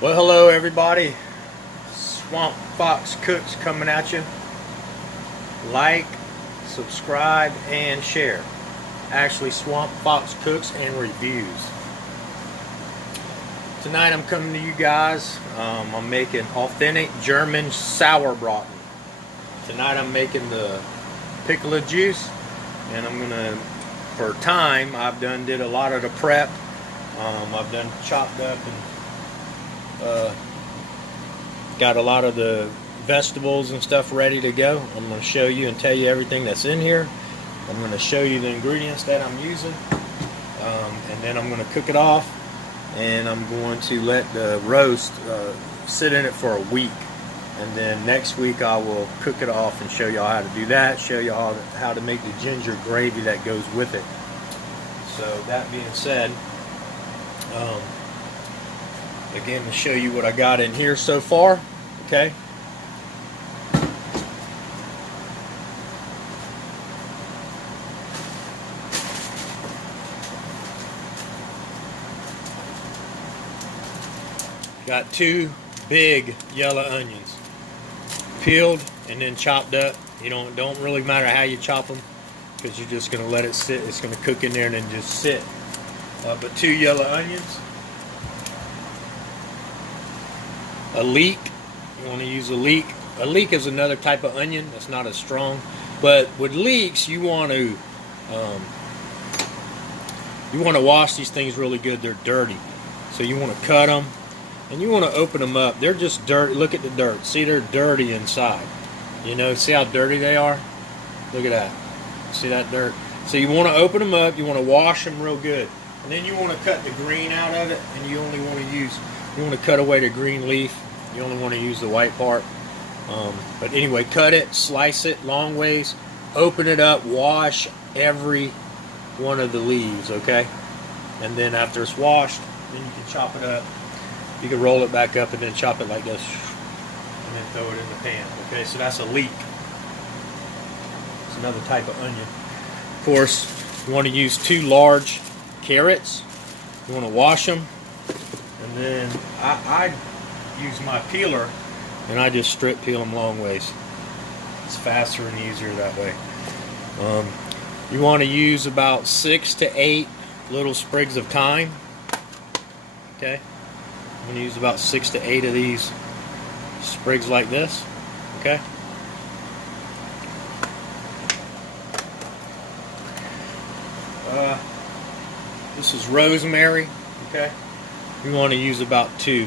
Well, hello everybody. Swamp Fox Cooks coming at you. Like, subscribe, and share. Actually, Swamp Fox Cooks and Reviews. Tonight I'm coming to you guys. I'm making authentic German sauerbraten. Tonight I'm making the pickle juice, and I'm gonna, for time, did a lot of the prep. I've done chopped up and got a lot of the vegetables and stuff ready to go. I'm going to show you and tell you everything that's in here. I'm going to show you the ingredients that I'm using, and then I'm going to cook it off, and I'm going to let the roast sit in it for a week, and then next week I will cook it off and show y'all how to do that, show y'all how to make the ginger gravy that goes with it. So that being said, again, to show you what I got in here so far, okay? Got 2 big yellow onions, peeled and then chopped up. You don't really matter how you chop them, because you're just going to let it sit. It's going to cook in there and then just sit. But 2 yellow onions. A leek. You want to use a leek. A leek is another type of onion that's not as strong. But with leeks, you want to wash these things really good. They're dirty, so you want to cut them and you want to open them up. They're just dirt. Look at the dirt. See, they're dirty inside. You know, see how dirty they are? Look at that. See that dirt? So you want to open them up. You want to wash them real good. And then you want to cut the green out of it, and you only want to cut away the green leaf. You only want to use the white part. But anyway, cut it, slice it long ways, open it up, wash every one of the leaves, okay? And then after it's washed, then you can chop it up. You can roll it back up and then chop it like this, and then throw it in the pan, okay? So that's a leek. It's another type of onion. Of course, you want to use 2 large carrots. You want to wash them, and then I use my peeler and I just strip peel them long ways. It's faster and easier that way. You want to use about 6 to 8 little sprigs of thyme. Okay, I'm going to use about 6 to 8 of these sprigs like this. Okay. This is rosemary, okay? You want to use about 2.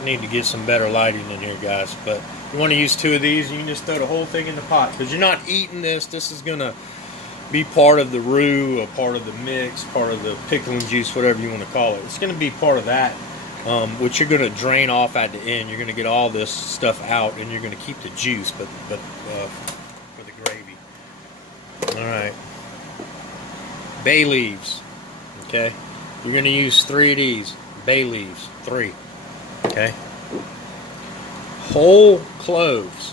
I need to get some better lighting in here, guys, but you want to use 2 of these. You can just throw the whole thing in the pot, because you're not eating this. This is going to be part of the roux, a part of the mix, part of the pickling juice, whatever you want to call it. It's going to be part of that, which you're going to drain off at the end. You're going to get all this stuff out, and you're going to keep the juice, but for the gravy. All right. Bay leaves, okay? You're going to use 3 of these. Bay leaves, 3, okay? Whole cloves.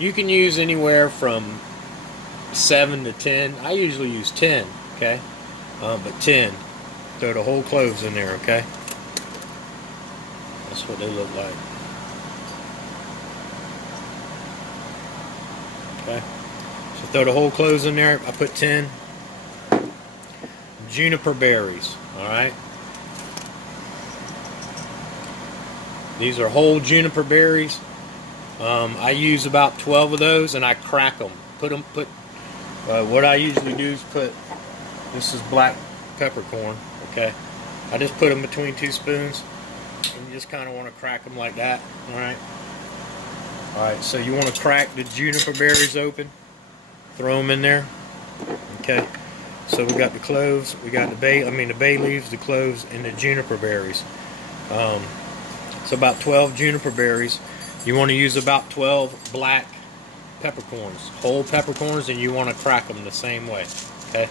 You can use anywhere from 7 to 10. I usually use 10, okay? But 10. Throw the whole cloves in there, okay? That's what they look like. Okay? So throw the whole cloves in there. I put 10. Juniper berries, alright? These are whole juniper berries. I use about 12 of those, and I crack them. What I usually do is this is black peppercorn, okay? I just put them between 2 spoons, and you just kind of want to crack them like that, alright? Alright, so you want to crack the juniper berries open. Throw them in there. Okay. So we got the cloves, we got the bay leaves, the cloves, and the juniper berries. So about 12 juniper berries. You want to use about 12 black peppercorns, whole peppercorns, and you want to crack them the same way. Okay.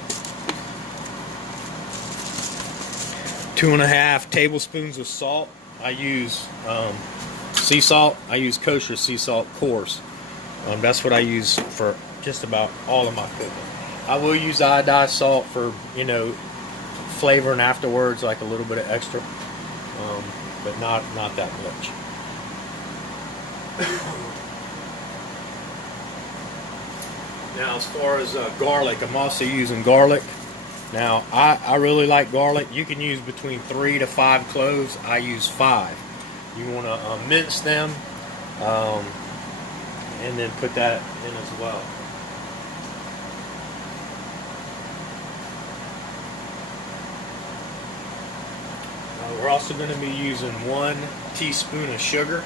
2.5 tablespoons of salt. I use sea salt. I use kosher sea salt, coarse. That's what I use for just about all of my cooking. I will use iodized salt for, flavoring afterwards, like a little bit of extra, but not that much. Now, as far as garlic, I'm also using garlic. Now, I really like garlic. You can use between 3 to 5 cloves. I use 5. You want to mince them, and then put that in as well. We're also going to be using 1 teaspoon of sugar.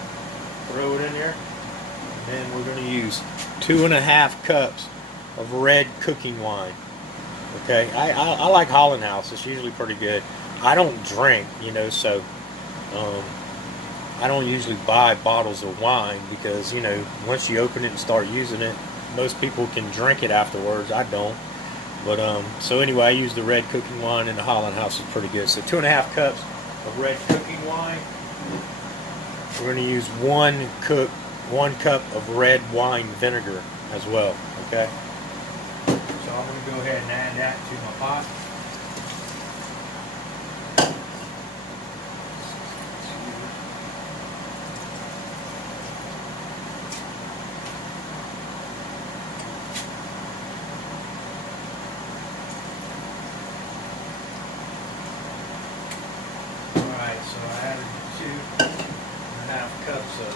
Throw it in there. And then we're going to use 2.5 cups of red cooking wine. Okay, I like Holland House. It's usually pretty good. I don't drink, you know, so I don't usually buy bottles of wine because, you know, once you open it and start using it, most people can drink it afterwards. I don't. But so anyway, I use the red cooking wine, and the Holland House is pretty good. So 2.5 cups of red cooking wine. We're going to use 1 cup of red wine vinegar as well. Okay. So I'm going to go ahead and add that to my pot. Alright, so I added 2.5 cups of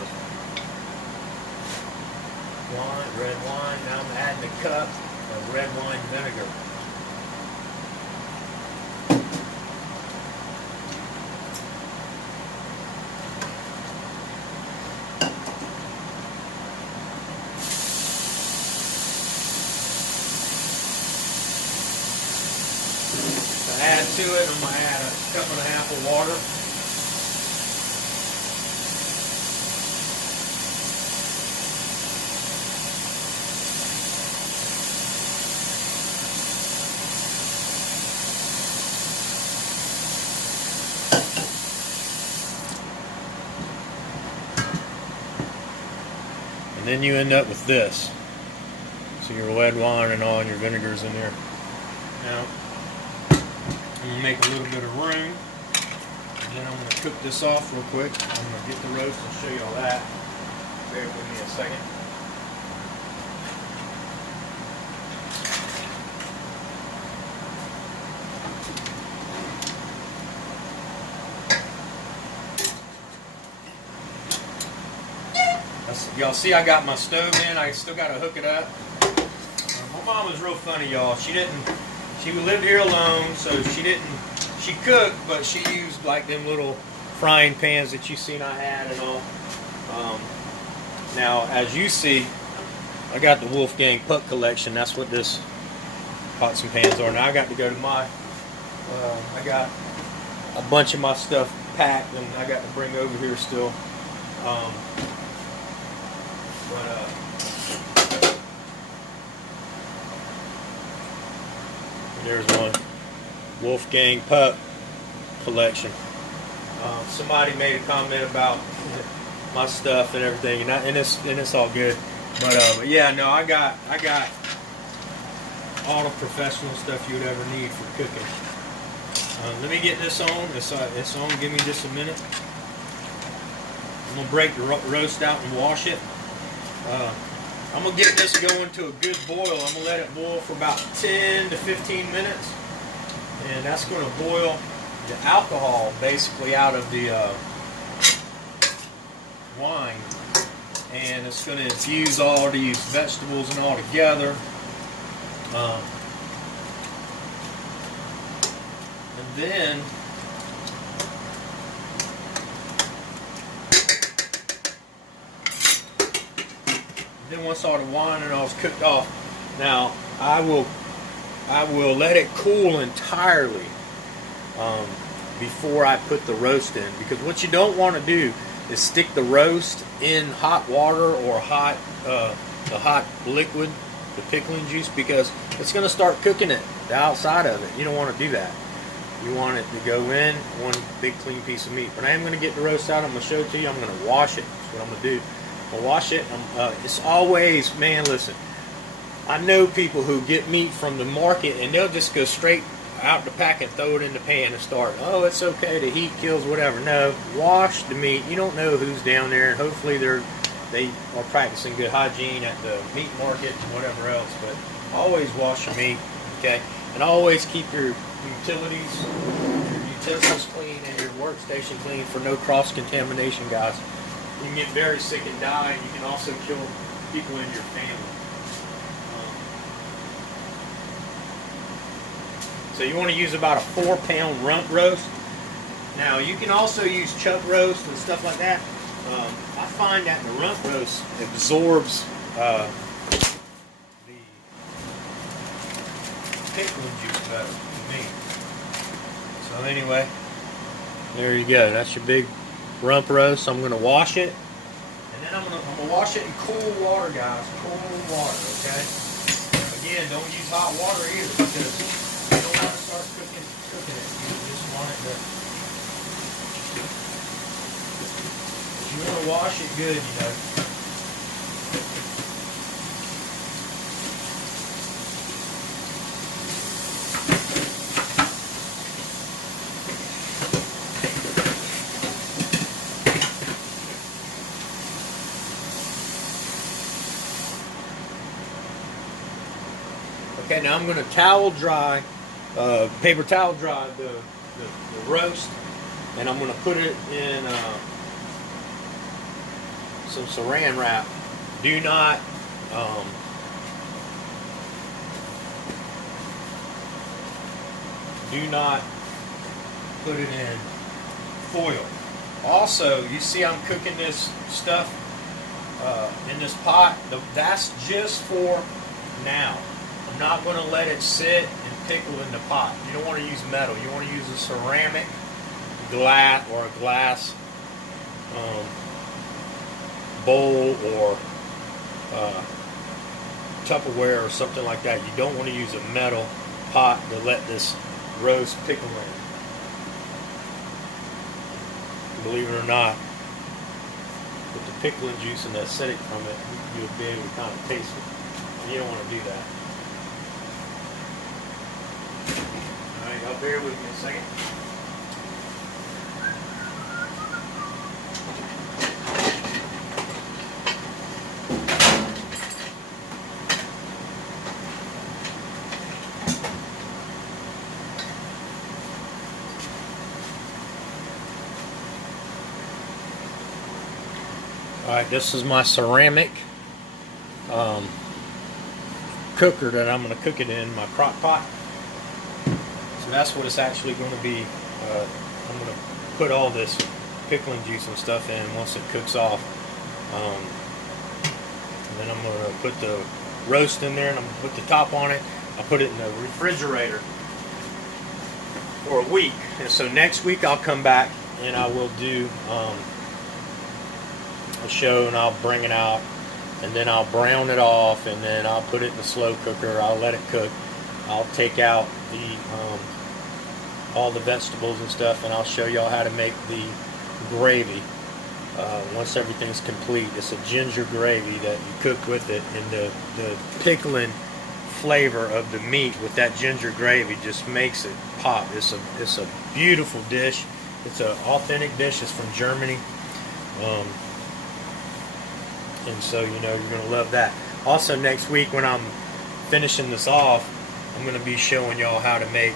red wine. Now I'm adding a cup of red wine vinegar. To add to it, I'm going to add 1.5 cups of water. And then you end up with this. So your red wine and all your vinegars in there. Now, I'm going to make a little bit of room. And then I'm going to cook this off real quick. I'm going to get the roast and show you all that. Bear with me a second. Y'all see I got my stove in. I still got to hook it up. My mom was real funny, y'all. She lived here alone, so she cooked, but she used like them little frying pans that you seen I had and all. Now, as you see, I got the Wolfgang Puck collection. That's what this pots and pans are. Now I got to go to my, I got a bunch of my stuff packed, and I got to bring over here still. There's one Wolfgang Puck collection. Somebody made a comment about my stuff and everything, and it's all good. But yeah, no, I got all the professional stuff you would ever need for cooking. Let me get this on. It's on. Give me just a minute. I'm gonna break the roast out and wash it. I'm going to get this going to a good boil. I'm going to let it boil for about 10 to 15 minutes. And that's going to boil the alcohol basically out of the wine. And it's going to infuse all these vegetables and all together. And then once all the wine and all is cooked off, now I will let it cool entirely before I put the roast in, because what you don't want to do is stick the roast in hot water or the hot liquid, the pickling juice, because it's going to start cooking it, the outside of it. You don't want to do that. You want it to go in one big clean piece of meat. But I am going to get the roast out. I'm going to show it to you. I'm going to wash it. That's what I'm going to do. I'll wash it. It's always, man, listen, I know people who get meat from the market and they'll just go straight out the pack and throw it in the pan and start. Oh, it's okay. The heat kills whatever. No, wash the meat. You don't know who's down there, and hopefully they are practicing good hygiene at the meat market and whatever else. But always wash your meat, okay? And always keep your utensils clean and your workstation clean for no cross contamination, guys. You can get very sick and die, and you can also kill people in your family. So you want to use about a 4-pound rump roast. Now you can also use chuck roast and stuff like that. I find that the rump roast absorbs the pickling juice better to me. So anyway, there you go. That's your big rump roast. I'm going to wash it, and then I'm gonna wash it in cool water, guys. Cool water, okay? Again, don't use hot water either, because you don't want to start cooking it. You just want it to. You want to wash it good, you know. Okay, now I'm going to towel dry, paper towel dry the roast, and I'm going to put it in some saran wrap. Do not put it in foil. Also, you see I'm cooking this stuff in this pot. That's just for now. I'm not going to let it sit and pickle in the pot. You don't want to use metal. You want to use a ceramic glass or a glass bowl or Tupperware or something like that. You don't want to use a metal pot to let this roast pickle in. Believe it or not, with the pickling juice and the acidic from it, you'll be able to kind of taste it. And you don't want to do that. Alright, y'all bear with me a second. Alright, this is my ceramic cooker that I'm going to cook it in, my crock pot. So that's what it's actually going to be. I'm going to put all this pickling juice and stuff in once it cooks off. And then I'm going to put the roast in there, and I'm going to put the top on it. I'll put it in the refrigerator for a week. And so next week I'll come back and I will do a show, and I'll bring it out, and then I'll brown it off, and then I'll put it in the slow cooker. I'll let it cook. I'll take out the all the vegetables and stuff, and I'll show y'all how to make the gravy once everything's complete. It's a ginger gravy that you cook with it, and the pickling flavor of the meat with that ginger gravy just makes it pop. It's a beautiful dish. It's an authentic dish. It's from Germany. And so, you know, you're going to love that. Also, next week when I'm finishing this off, I'm going to be showing y'all how to make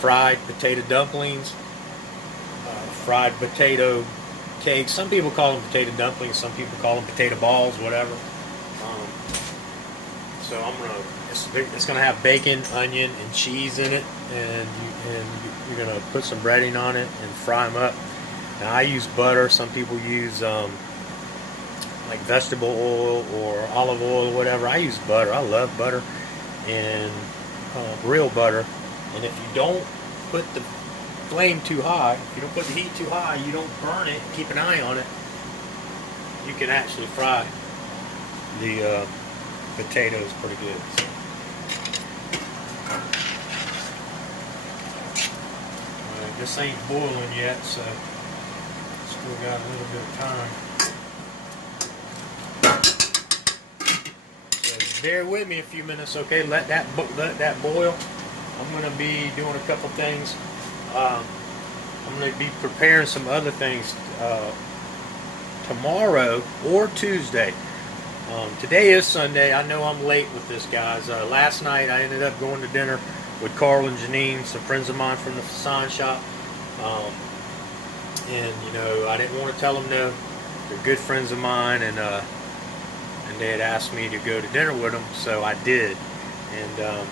fried potato dumplings, fried potato cakes. Some people call them potato dumplings. Some people call them potato balls, whatever. So it's going to have bacon, onion, and cheese in it. And you're going to put some breading on it and fry them up. Now, I use butter. Some people use like vegetable oil or olive oil or whatever. I use butter. I love butter and real butter. And if you don't put the flame too high, if you don't put the heat too high, you don't burn it, keep an eye on it, you can actually fry the potatoes pretty good. Alright, this ain't boiling yet, so still got a little bit of time. So bear with me a few minutes, okay? Let that boil. I'm going to be doing a couple things. I'm going to be preparing some other things tomorrow or Tuesday. Today is Sunday. I know I'm late with this, guys. Last night I ended up going to dinner with Carl and Janine, some friends of mine from the sign shop. And you know, I didn't want to tell them no. They're good friends of mine, and they had asked me to go to dinner with them, so I did. And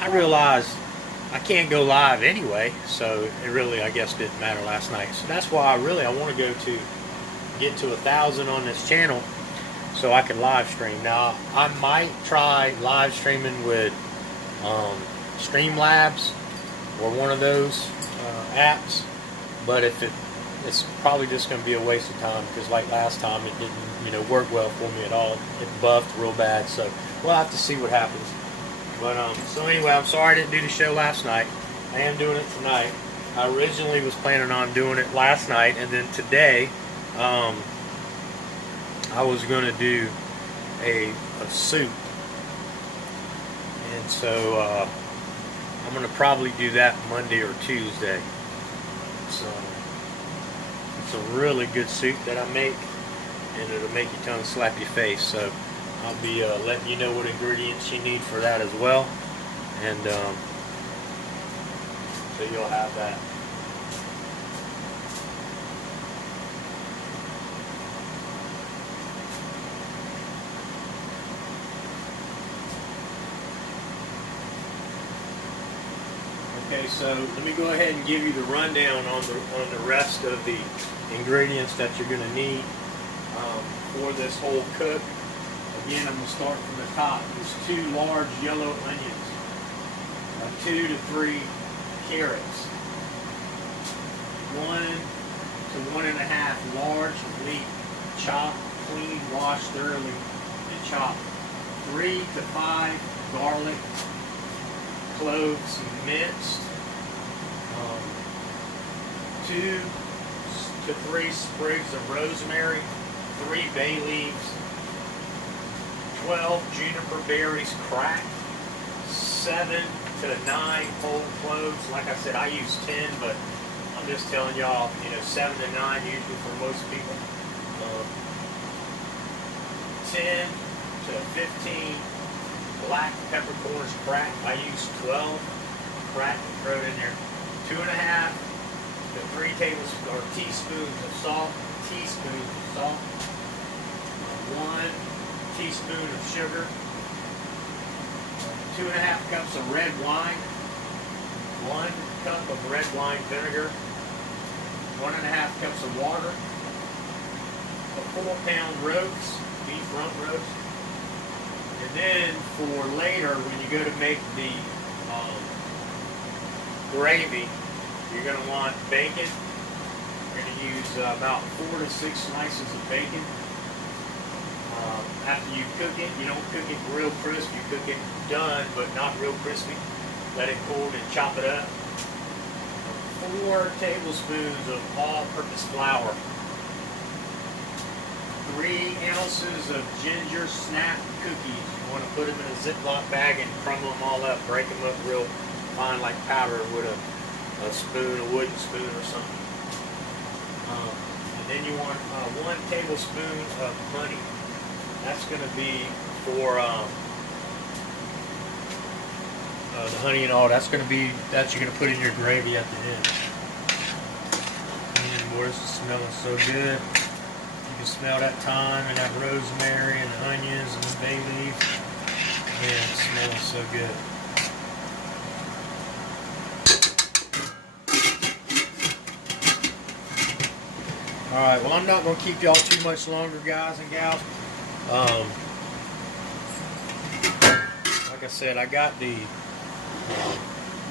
I realized I can't go live anyway, so it really, I guess, didn't matter last night. So that's why I want to get to 1,000 on this channel, so I can live stream. Now I might try live streaming with Streamlabs or one of those apps, but if it's probably just going to be a waste of time, because like last time it didn't, you know, work well for me at all. It buffed real bad, so we'll have to see what happens. But so anyway, I'm sorry I didn't do the show last night. I am doing it tonight. I originally was planning on doing it last night, and then today I was going to do a soup, and so I'm going to probably do that Monday or Tuesday. So it's a really good soup that I make, and it'll make your tongue slap your face. So I'll be letting you know what ingredients you need for that as well, and so you'll have that. Okay, so let me go ahead and give you the rundown on the rest of the ingredients that you're going to need for this whole cook. Again, I'm going to start from the top. There's 2 large yellow onions, 2 to 3 carrots, 1 to 1.5 large leek, chopped, clean, washed thoroughly, and chopped. 3 to 5 garlic cloves minced. 2 to 3 sprigs of rosemary, 3 bay leaves, 12 juniper berries cracked, 7 to 9 whole cloves. Like I said, I use 10, but I'm just telling y'all, you know, 7 to 9 usually for most people. 10 to 15 black peppercorns cracked. I use 12 cracked and throw it in there. 2.5 to 3 tablespoons or teaspoons of salt. 1 teaspoon of sugar. 2.5 cups of red wine. 1 cup of red wine vinegar. 1.5 cups of water. A 4-pound roast, beef rump roast. And then for later, when you go to make the gravy, you're going to want bacon. You're going to use about 4 to 6 slices of bacon. After you cook it, you don't cook it real crisp. You cook it done, but not real crispy. Let it cool and chop it up. 4 tablespoons of all-purpose flour. 3 ounces of ginger snap cookies. You want to put them in a Ziploc bag and crumble them all up. Break them up real fine like powder with a spoon, a wooden spoon or something. And then you want 1 tablespoon of honey. That's going to be for the honey and all. That's going to be that you're going to put in your gravy at the end. And boy, this is smelling so good. You can smell that thyme and that rosemary and the onions and the bay leaf. Man, it smells so good. Alright, well, I'm not going to keep y'all too much longer, guys and gals. Like I said, I got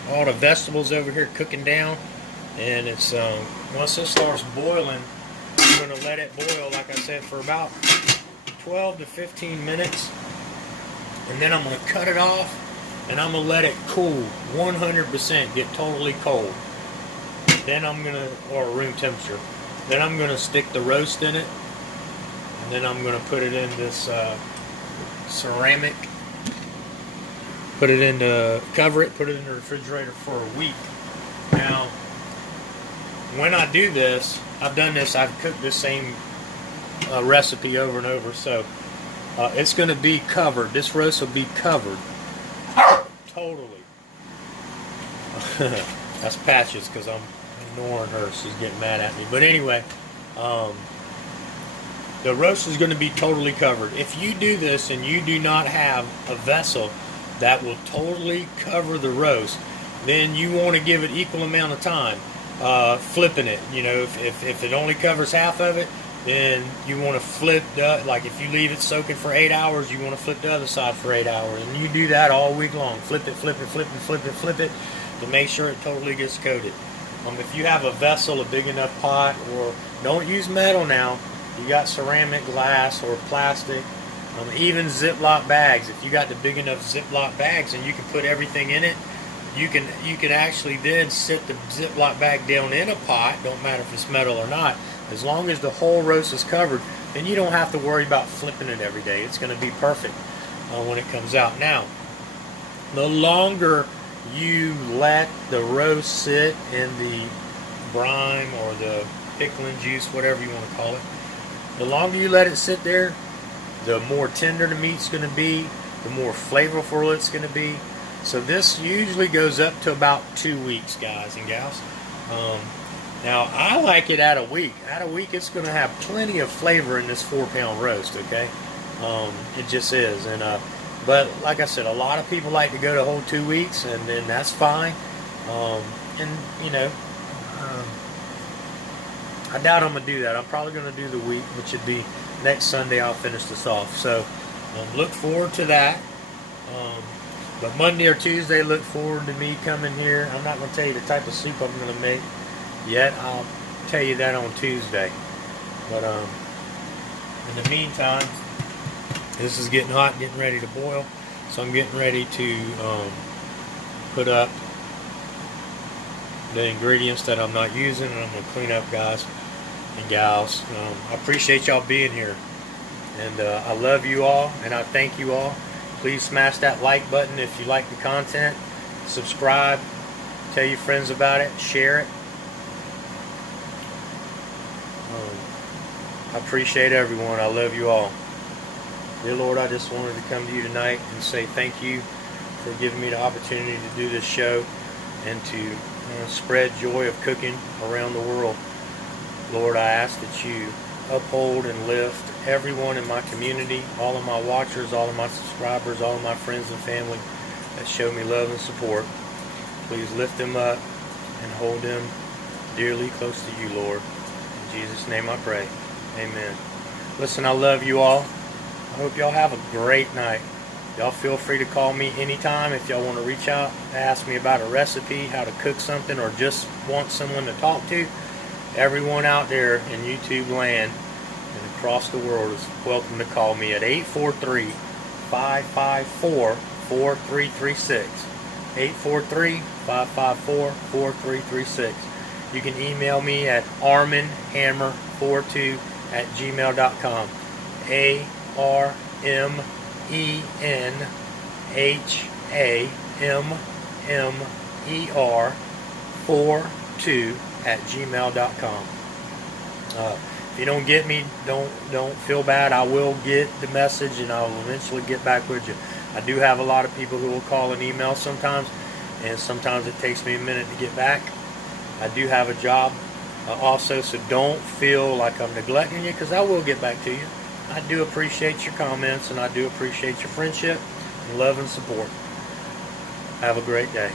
all the vegetables over here cooking down, and it's once this starts boiling, I'm going to let it boil, like I said, for about 12 to 15 minutes, and then I'm going to cut it off, and I'm going to let it cool 100%, get totally cold. Then I'm going to, or room temperature, then I'm going to stick the roast in it, and then I'm going to put it in this ceramic Put it in the, cover it, put it in the refrigerator for a week. Now, when I do this, I've done this, I've cooked the same recipe over and over, so it's going to be covered. This roast will be covered totally. That's Patches because I'm ignoring her. She's getting mad at me. But anyway, the roast is going to be totally covered. If you do this and you do not have a vessel that will totally cover the roast, then you want to give it equal amount of time flipping it. You know, if it only covers half of it, then you want to flip like if you leave it soaking for 8 hours, you want to flip the other side for 8 hours, and you do that all week long. Flip it, flip it, flip it, flip it, flip it, to make sure it totally gets coated. If you have a vessel, a big enough pot, or don't use metal now, you got ceramic, glass, or plastic, even Ziploc bags. If you got the big enough Ziploc bags and you can put everything in it, you can actually then sit the Ziploc bag down in a pot, don't matter if it's metal or not, as long as the whole roast is covered, then you don't have to worry about flipping it every day. It's going to be perfect when it comes out. Now, the longer you let the roast sit in the brine or the pickling juice, whatever you want to call it, the longer you let it sit there, the more tender the meat's going to be, the more flavorful it's going to be. So this usually goes up to about 2 weeks, guys and gals. Now, I like it at a week. At a week, it's going to have plenty of flavor in this 4-pound roast, okay? It just is. But like I said, a lot of people like to go the whole 2 weeks, and then that's fine. And, you know, I doubt I'm going to do that. I'm probably going to do the week, which would be next Sunday. I'll finish this off. So look forward to that. But Monday or Tuesday, look forward to me coming here. I'm not going to tell you the type of soup I'm going to make yet. I'll tell you that on Tuesday. But in the meantime, this is getting hot, getting ready to boil. So I'm getting ready to put up the ingredients that I'm not using, and I'm going to clean up, guys and gals. I appreciate y'all being here, and I love you all, and I thank you all. Please smash that like button if you like the content. Subscribe, tell your friends about it, share it. I appreciate everyone. I love you all. Dear Lord, I just wanted to come to you tonight and say thank you for giving me the opportunity to do this show and to spread joy of cooking around the world. Lord, I ask that you uphold and lift everyone in my community, all of my watchers, all of my subscribers, all of my friends and family that show me love and support. Please lift them up and hold them dearly close to you, Lord. In Jesus' name I pray. Amen. Listen, I love you all. I hope y'all have a great night. Y'all feel free to call me anytime if y'all want to reach out, ask me about a recipe, how to cook something, or just want someone to talk to. Everyone out there in YouTube land and across the world is welcome to call me at 843-554-4336. 843-554-4336. You can email me at armenhammer42@gmail.com. ARMENHAMMER42@gmail.com. If you don't get me, don't feel bad. I will get the message, and I will eventually get back with you. I do have a lot of people who will call and email sometimes, and sometimes it takes me a minute to get back. I do have a job also, so don't feel like I'm neglecting you, because I will get back to you. I do appreciate your comments, and I do appreciate your friendship and love and support. Have a great day.